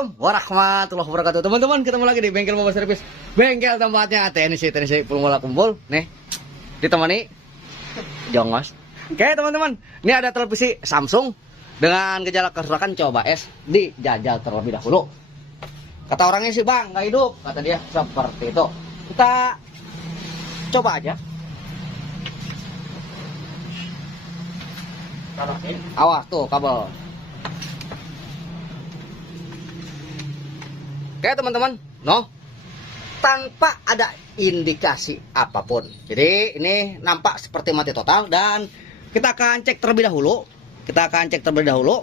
Assalamualaikum warahmatullahi wabarakatuh. Teman-teman, ketemu lagi di bengkel mobil servis. Bengkel tempatnya TNC Pulmola Kumpul. Nih, ditemani Jongos. Oke teman-teman, ini ada televisi Samsung dengan gejala kerusakan. Coba dijajal terlebih dahulu. Kata orangnya sih bang, nggak hidup. Kata dia seperti itu. Kita coba aja. Awas tuh kabel. Oke teman-teman, tanpa ada indikasi apapun. Jadi ini nampak seperti mati total dan kita akan cek terlebih dahulu.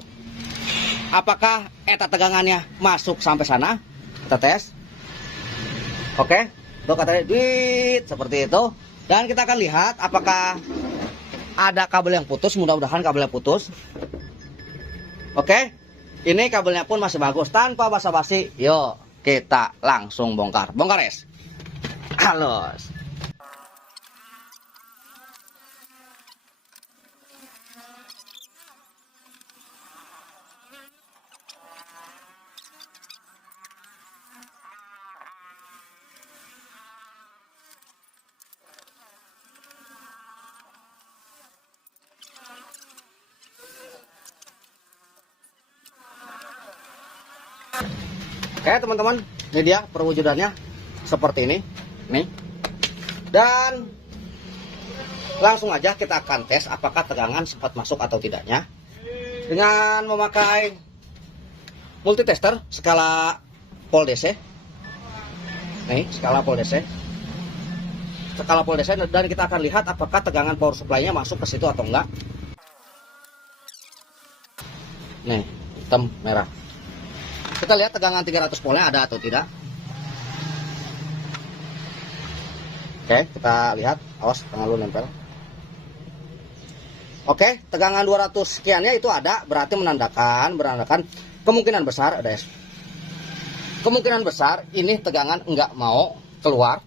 Apakah eta tegangannya masuk sampai sana? Kita tes. Oke, tuh katanya duit seperti itu. Dan kita akan lihat apakah ada kabel yang putus. Mudah-mudahan kabelnya putus. Oke, ini kabelnya pun masih bagus. Tanpa basa-basi, yuk kita langsung bongkar es. Halus. Oke teman-teman, ini dia perwujudannya seperti ini nih. Dan langsung aja kita akan tes apakah tegangan sempat masuk atau tidaknya dengan memakai multitester skala Pol DC. Nih, skala Pol DC. Dan kita akan lihat apakah tegangan power supply-nya masuk ke situ atau enggak. Nih, hitam merah. Kita lihat tegangan 300 voltnya ada atau tidak. Oke, kita lihat. Awas, tangan lu nempel. Oke, tegangan 200 sekiannya itu ada, berarti menandakan kemungkinan besar ada. Kemungkinan besar ini tegangan nggak mau keluar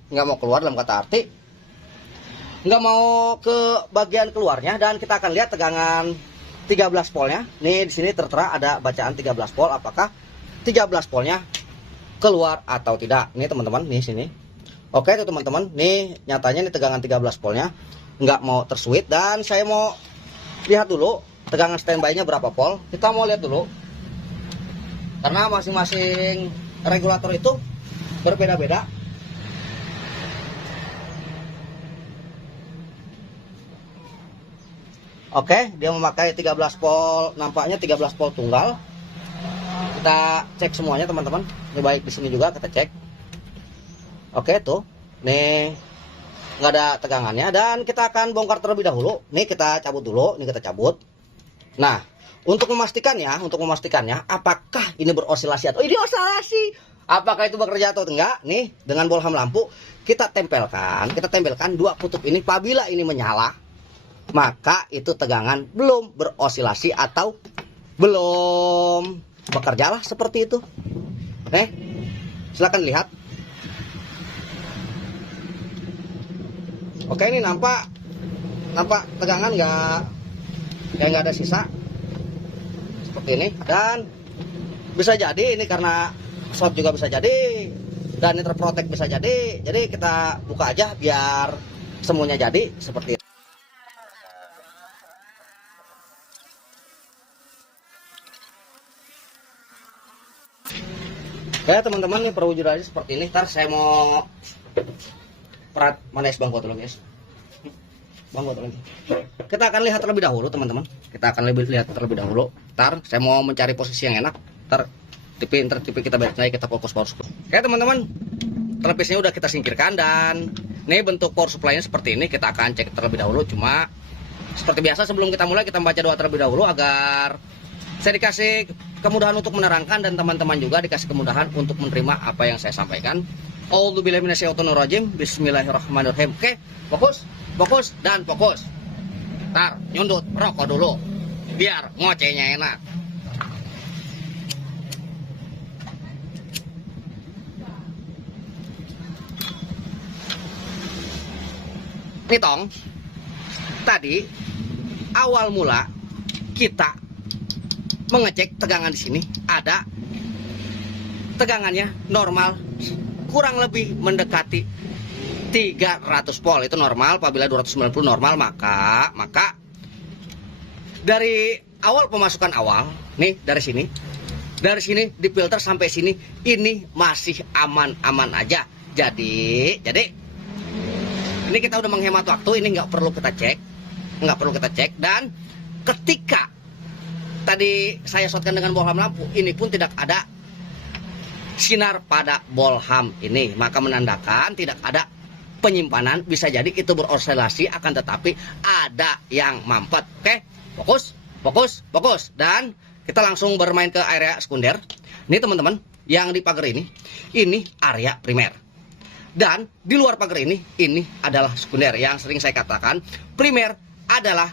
dalam kata arti nggak mau ke bagian keluarnya. Dan kita akan lihat tegangan 13 voltnya. Nih di sini tertera ada bacaan 13 volt. Apakah 13 voltnya keluar atau tidak? Ini teman-teman, nih sini. Oke tuh teman-teman, nih nyatanya nih tegangan 13 voltnya nggak mau terswitch. Dan saya mau lihat dulu tegangan standby-nya berapa volt. Kita mau lihat dulu karena masing-masing regulator itu berbeda-beda. Oke, dia memakai 13 volt, nampaknya 13 volt tunggal. Kita cek semuanya teman-teman. Ini baik di sini juga kita cek. Oke tuh, nih nggak ada tegangannya. Dan kita akan bongkar terlebih dahulu. Nih kita cabut dulu. Ini kita cabut. Nah, untuk memastikannya, apakah ini berosilasi atau ini osilasi? Apakah itu bekerja atau enggak? Nih dengan bolham lampu kita tempelkan dua kutub ini. Apabila ini menyala, maka itu tegangan belum berosilasi atau belum bekerjalah seperti itu. Nih, silakan lihat. Oke, ini nampak tegangan nggak ada sisa seperti ini. Dan bisa jadi ini karena short juga bisa jadi, dan ini terprotek bisa jadi. Jadi kita buka aja biar semuanya jadi seperti ini. Ya teman-teman, ini perwujudannya seperti ini. Ntar saya mau perat mana es bangku atau guys. Bangku atau lagi. Kita akan lihat terlebih dahulu teman-teman. Lihat terlebih dahulu. Ntar saya mau mencari posisi yang enak. Ntar TV kita balik lagi, kita fokus power supply. Oke teman-teman, televisinya udah kita singkirkan dan ini bentuk power supply-nya seperti ini. Kita akan cek terlebih dahulu. Cuma seperti biasa sebelum kita mulai kita baca doa terlebih dahulu agar saya dikasih kemudahan untuk menerangkan dan teman-teman juga dikasih kemudahan untuk menerima apa yang saya sampaikan. A'udzubillahi minasyaitonirrajim. Bismillahirrahmanirrahim. Oke, fokus dan fokus. Ntar nyundut rokok dulu biar ngocehnya enak. Nih tong, tadi awal mula kita mengecek tegangan di sini ada tegangannya normal, kurang lebih mendekati 300 volt itu normal. Apabila 290 normal, maka dari awal pemasukan awal nih, dari sini difilter sampai sini, ini masih aman-aman aja. Jadi ini kita udah menghemat waktu, ini nggak perlu kita cek, dan ketika tadi saya shotkan dengan bolham lampu, ini pun tidak ada sinar pada bolham ini, maka menandakan tidak ada penyimpanan. Bisa jadi itu beroscilasi, akan tetapi ada yang mampet. Oke, fokus, dan kita langsung bermain ke area sekunder. Ini teman-teman, yang di pagar ini area primer, dan di luar pagar ini adalah sekunder. Yang sering saya katakan, primer adalah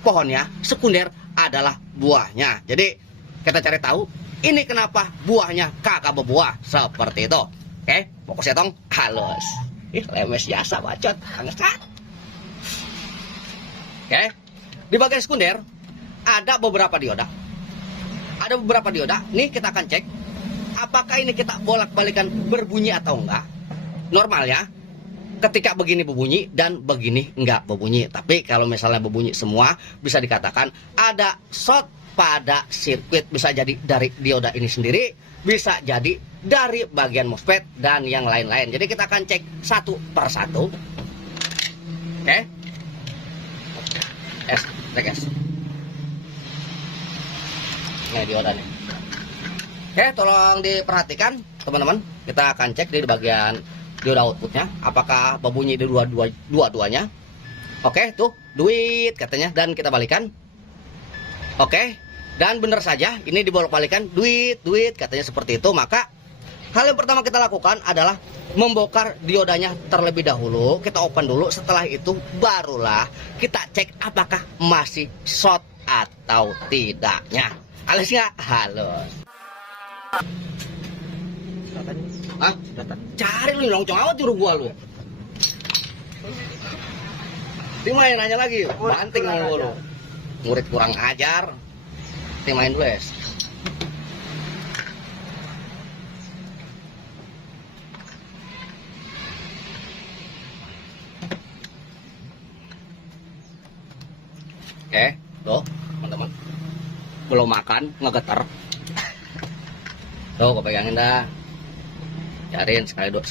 pohonnya, sekunder adalah buahnya. Jadi kita cari tahu ini kenapa buahnya kagak berbuah seperti itu. Oke, fokus ya tong, halus. Lemes biasa bacot, hangat. Oke, di bagian sekunder ada beberapa dioda. Nih kita akan cek apakah ini kita bolak-balikan berbunyi atau enggak. Normalnya ketika begini berbunyi dan begini enggak berbunyi. Tapi kalau misalnya berbunyi semua, bisa dikatakan ada short pada sirkuit. Bisa jadi dari dioda ini sendiri, bisa jadi dari bagian MOSFET dan yang lain-lain. Jadi kita akan cek satu per satu. Oke. Cek. Ini dioda nih. Oke, tolong diperhatikan teman-teman. Kita akan cek di bagian dioda outputnya, apakah berbunyi di dua-duanya. Oke, tuh duit katanya, dan kita balikan. Oke, dan benar saja ini dibolak-balikan duit katanya seperti itu. Maka hal yang pertama kita lakukan adalah membongkar diodanya terlebih dahulu. Kita open dulu, setelah itu barulah kita cek apakah masih short atau tidaknya. Halus nggak? Halus. Hah? Cari lu nyolong awat juru gua lu. Main nanya lagi, banting lu. Murid kurang ajar. Main dulu es. Oke, tuh teman-teman, belum makan ngegeter. Tuh gue pegangin dah. Cariin sekali dua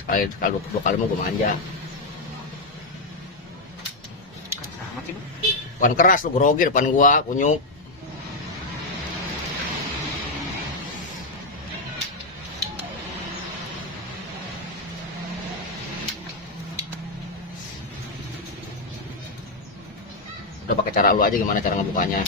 kali mau gue manja. Pan keras lu grogi depan gua, kunyuk. Udah pakai cara lu aja, gimana cara ngebukanya.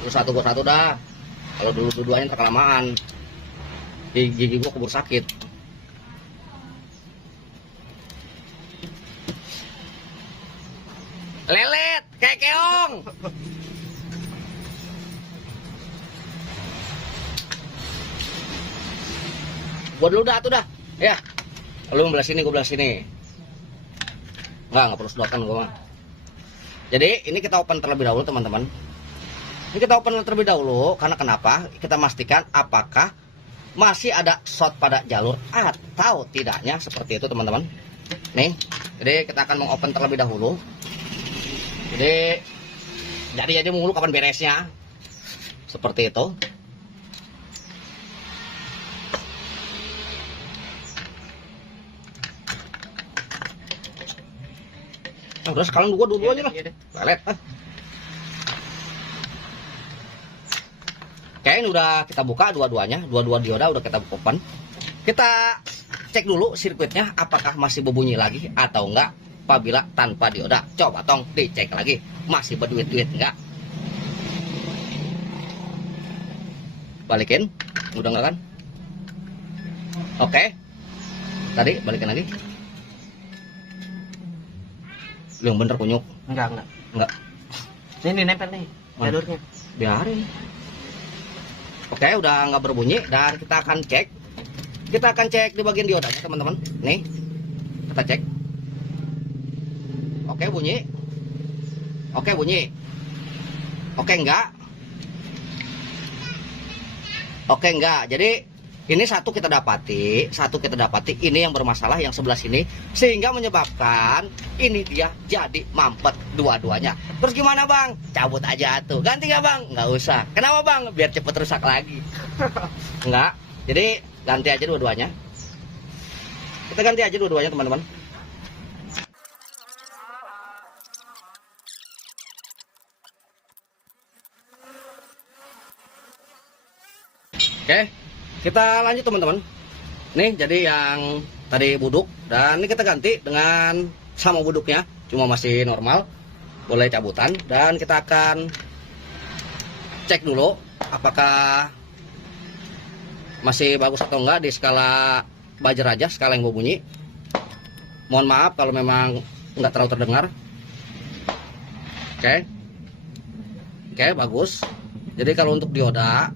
Lu satu gua satu dah. Kalau dulu dua-duanya ntar kelamaan, gigi gua keburu sakit. Lelet kayak keong. Gua dulu dah tuh dah. Ya. Lu belah sini, gua belah sini. Enggak perlu sedotan gua mah. Jadi ini kita open terlebih dahulu teman-teman. Ini kita open terlebih dahulu karena kenapa? Kita pastikan apakah masih ada short pada jalur atau tidaknya, seperti itu teman-teman. Nih, jadi kita akan mengopen terlebih dahulu. Jadi mulu kapan beresnya. Seperti itu. Nah, udah sekarang gua dulu aja lah. Lelet. Oke, ini udah kita buka dua-duanya, dua dioda udah kita open. Kita cek dulu sirkuitnya apakah masih berbunyi lagi atau enggak. Apabila tanpa dioda, coba tong dicek lagi, masih berduit-duit enggak. Balikin, udah enggak kan? Oke, tadi balikin lagi. Lu yang bener kunyuk. Enggak. Ini nempel nih jalurnya. Biarin. Oke, udah nggak berbunyi, dan kita akan cek di bagian diodanya teman-teman. Nih, kita cek. oke bunyi. Oke bunyi. Oke enggak. Oke enggak. Jadi ini satu kita dapati ini yang bermasalah yang sebelah sini sehingga menyebabkan ini dia jadi mampet dua-duanya. Terus gimana bang? Cabut aja tuh. Ganti nggak bang? Nggak usah. Kenapa bang? Biar cepet rusak lagi. Enggak. Jadi ganti aja dua-duanya. Kita ganti aja dua-duanya teman-teman. Oke, kita lanjut teman-teman. Nih jadi yang tadi buduk dan ini kita ganti dengan sama buduknya, cuma masih normal, boleh cabutan. Dan kita akan cek dulu apakah masih bagus atau enggak di skala buzzer aja, skala yang berbunyi. Mohon maaf kalau memang enggak terlalu terdengar. Oke, bagus. Jadi kalau untuk dioda,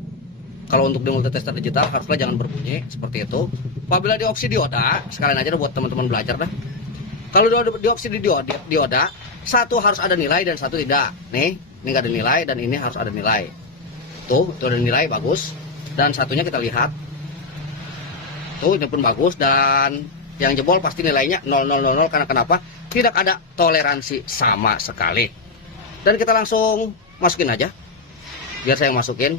kalau untuk di multitester digital haruslah jangan berbunyi seperti itu. Apabila di opsi dioda, sekalian aja buat teman-teman belajar dah. Kalau di opsi dioda, satu harus ada nilai dan satu tidak. Nih, ini nggak ada nilai dan ini harus ada nilai. Tuh, itu ada nilai bagus. Dan satunya kita lihat. Tuh, ini pun bagus dan yang jebol pasti nilainya 0000 karena kenapa? Tidak ada toleransi sama sekali. Dan kita langsung masukin aja. Biar saya masukin.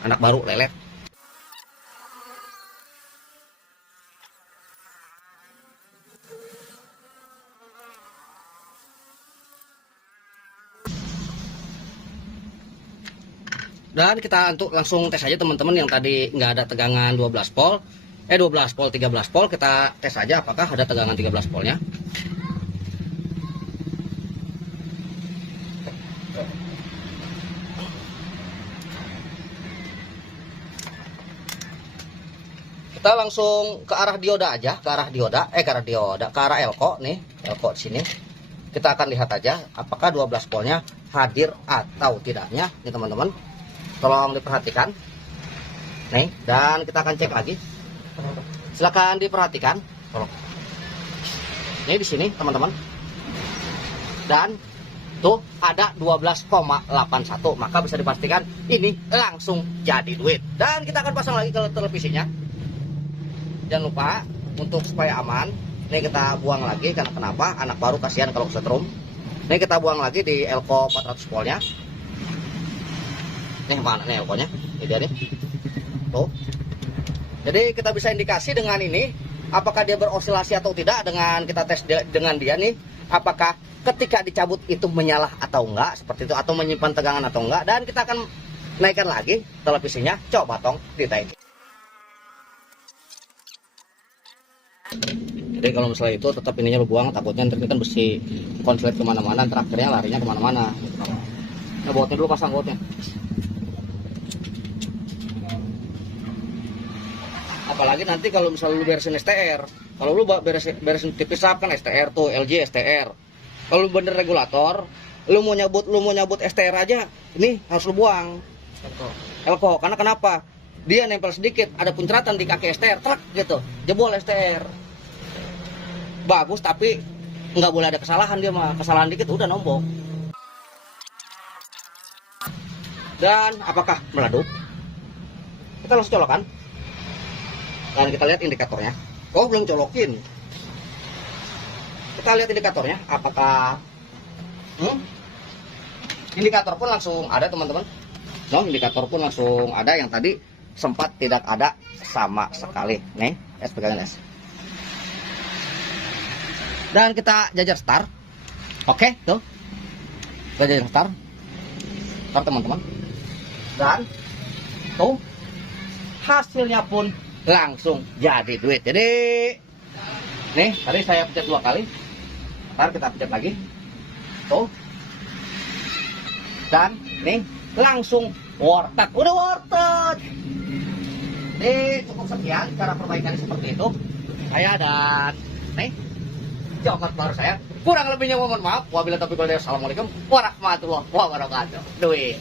Anak baru lelet. Dan kita untuk langsung tes aja teman-teman yang tadi nggak ada tegangan 12 volt 13 volt, kita tes aja apakah ada tegangan 13 voltnya. Kita langsung ke arah dioda aja, ke arah elko nih, elko sini. Kita akan lihat aja apakah 12 voltnya hadir atau tidaknya nih teman-teman. Tolong diperhatikan. Nih, dan kita akan cek lagi. Silakan diperhatikan, tolong. Ini di sini teman-teman. Dan tuh ada 12,81, maka bisa dipastikan ini langsung jadi duit. Dan kita akan pasang lagi ke televisinya. Jangan lupa untuk supaya aman, ini kita buang lagi karena kenapa? Anak baru kasihan kalau kesetrum. Ini kita buang lagi di elko 400 voltnya. Ini mana nih elkonya? Ini dia nih. Tuh. Jadi kita bisa indikasi dengan ini apakah dia berosilasi atau tidak dengan kita tes dengan dia nih, apakah ketika dicabut itu menyala atau enggak seperti itu atau menyimpan tegangan atau enggak. Dan kita akan naikkan lagi televisinya, coba tong ditaik. Jadi kalau misalnya itu tetap ininya lu buang, takutnya nanti kan besi konslet kemana-mana, terakhirnya larinya kemana-mana. Nah bautnya dulu pasang bautnya. Apalagi nanti kalau misalnya lu beresin STR, kalau lu beresin tipis up kan STR tuh, LG STR. Kalau lu bener regulator, lu mau nyabut STR aja, ini harus lu buang. Elko, karena kenapa? Dia nempel sedikit, ada punceratan di kaki STR, truk gitu, jebol STR. Bagus tapi nggak boleh ada kesalahan dia mah, kesalahan dikit udah nombok. Dan apakah meleduk? Kita langsung colokan. Dan kita lihat indikatornya. Oh belum colokin. Kita lihat indikatornya, apakah indikator pun langsung ada teman-teman. No, indikator pun langsung ada, yang tadi sempat tidak ada sama sekali. Nih, es pegangin es. Dan kita jajar start. Oke, tuh. Kita jajar start. Start teman-teman. Dan tuh hasilnya pun langsung jadi duit. Jadi nih, tadi saya pencet 2 kali. Ntar kita pencet lagi. Tuh. Dan nih langsung worth it. Udah worth it. Ini cukup sekian cara perbaikannya seperti itu. Saya dan nih Jokot baru saya. Kurang lebihnya mohon maaf. Wabillahi taufiq wal hidayah. Assalamualaikum warahmatullahi wabarakatuh. Duit.